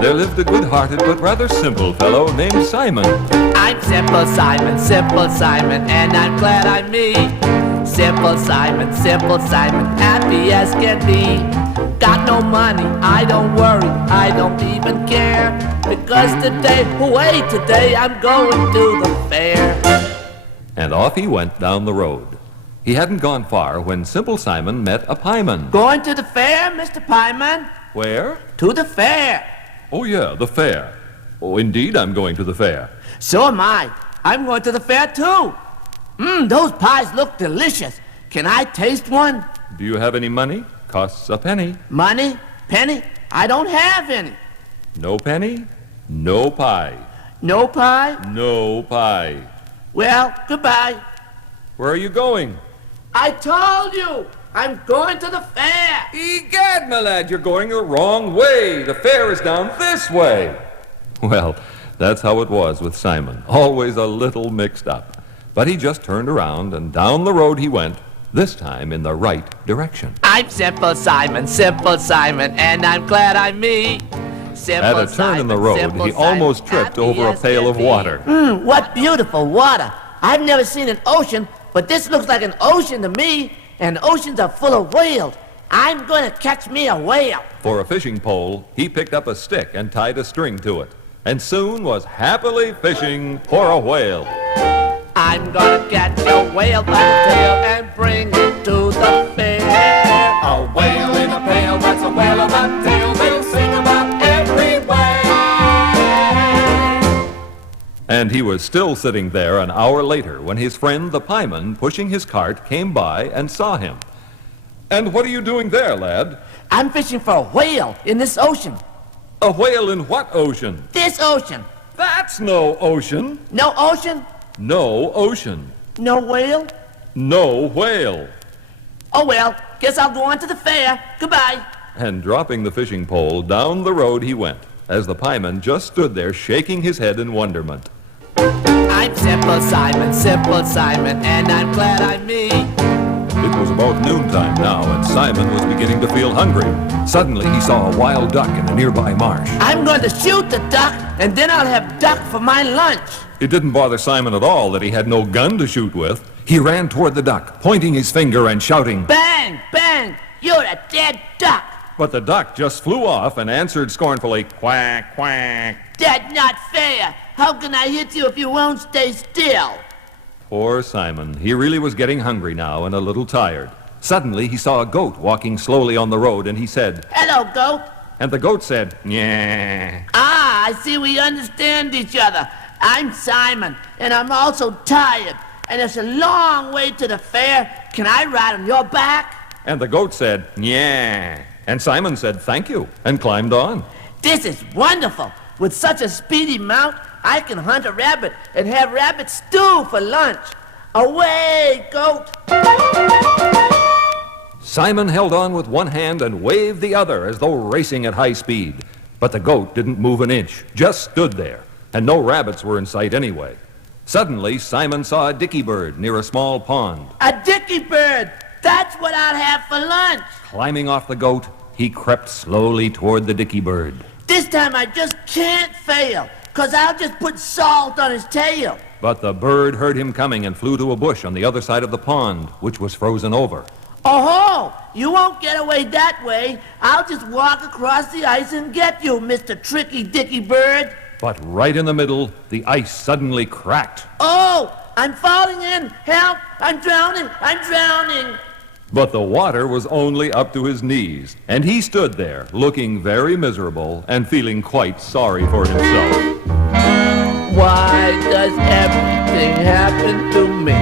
there lived a good-hearted but rather simple fellow named Simon. I'm Simple Simon, and I'm glad I'm me. Simple Simon, happy as can be. Got no money, I don't worry, I don't even care. Because today I'm going to the fair. And off he went down the road. He hadn't gone far when Simple Simon met a pieman. Going to the fair, Mr. Pieman? Where? To the fair. Oh, yeah, the fair. Oh, indeed, I'm going to the fair. So am I. I'm going to the fair, too. Those pies look delicious. Can I taste one? Do you have any money? Costs a penny. Money? Penny? I don't have any. No penny? No pie. No pie? No pie. Well, goodbye. Where are you going? I told you! I'm going to the fair! Egad, my lad, you're going the wrong way. The fair is down this way. Well, that's how it was with Simon. Always a little mixed up. But he just turned around and down the road he went, this time in the right direction. I'm Simple Simon, and I'm glad I'm me. At a turn in the road, he almost tripped over a pail of water. What beautiful water! I've never seen an ocean, but this looks like an ocean to me, and oceans are full of whales. I'm going to catch me a whale. For a fishing pole, he picked up a stick and tied a string to it, and soon was happily fishing for a whale. I'm going to catch a whale by the tail and bring it to the fair. A whale in a pail, that's a whale of a tail. They'll sing about every whale. And he was still sitting there an hour later when his friend the pieman, pushing his cart, came by and saw him. And what are you doing there, lad? I'm fishing for a whale in this ocean. A whale in what ocean? This ocean. That's no ocean. No ocean? No ocean. No whale? No whale. Oh well, guess I'll go on to the fair. Goodbye. And dropping the fishing pole, down the road he went, as the pieman just stood there shaking his head in wonderment. I'm Simple Simon, and I'm glad I'm me. It was about noontime now, and Simon was beginning to feel hungry. Suddenly he saw a wild duck in a nearby marsh. I'm going to shoot the duck, and then I'll have duck for my lunch. It didn't bother Simon at all that he had no gun to shoot with. He ran toward the duck, pointing his finger and shouting, Bang, bang, you're a dead duck. but the duck just flew off and answered scornfully, quack, quack. That's not fair. How can I hit you if you won't stay still? Poor Simon. He really was getting hungry now and a little tired. Suddenly he saw a goat walking slowly on the road, and he said, Hello, goat. and the goat said, yeah. Ah, I see we understand each other. I'm Simon, and I'm also tired. And it's a long way to the fair. Can I ride on your back? And the goat said, yeah. And Simon said, thank you, and climbed on. This is wonderful. With such a speedy mount, I can hunt a rabbit and have rabbit stew for lunch. Away, goat! Simon held on with one hand and waved the other as though racing at high speed. But the goat didn't move an inch, just stood there, and no rabbits were in sight anyway. Suddenly, Simon saw a dicky bird near a small pond. A dicky bird! That's what I'll have for lunch! Climbing off the goat, he crept slowly toward the dicky bird. This time I just can't fail, 'cause I'll just put salt on his tail. But the bird heard him coming and flew to a bush on the other side of the pond, which was frozen over. Oh-ho! You won't get away that way. I'll just walk across the ice and get you, Mr. Tricky Dicky Bird. But right in the middle, the ice suddenly cracked. Oh! I'm falling in! Help! I'm drowning! I'm drowning! But the water was only up to his knees, and he stood there, looking very miserable and feeling quite sorry for himself. Why does everything happen to me?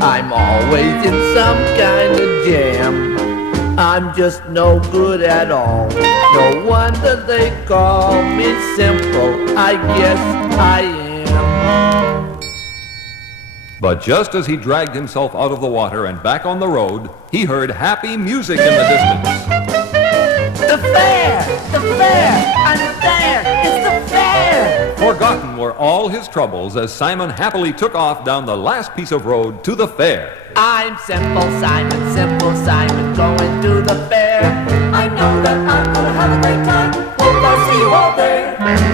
I'm always in some kind of jam. I'm just no good at all. No wonder they call me simple. I guess I am. But just as he dragged himself out of the water and back on the road, he heard happy music in the distance. The fair! The fair! I'm there! It's the fair! Forgotten were all his troubles as Simon happily took off down the last piece of road to the fair. I'm Simple Simon, going to the fair. I know that I'm gonna have a great time. Hope I'll see you all day.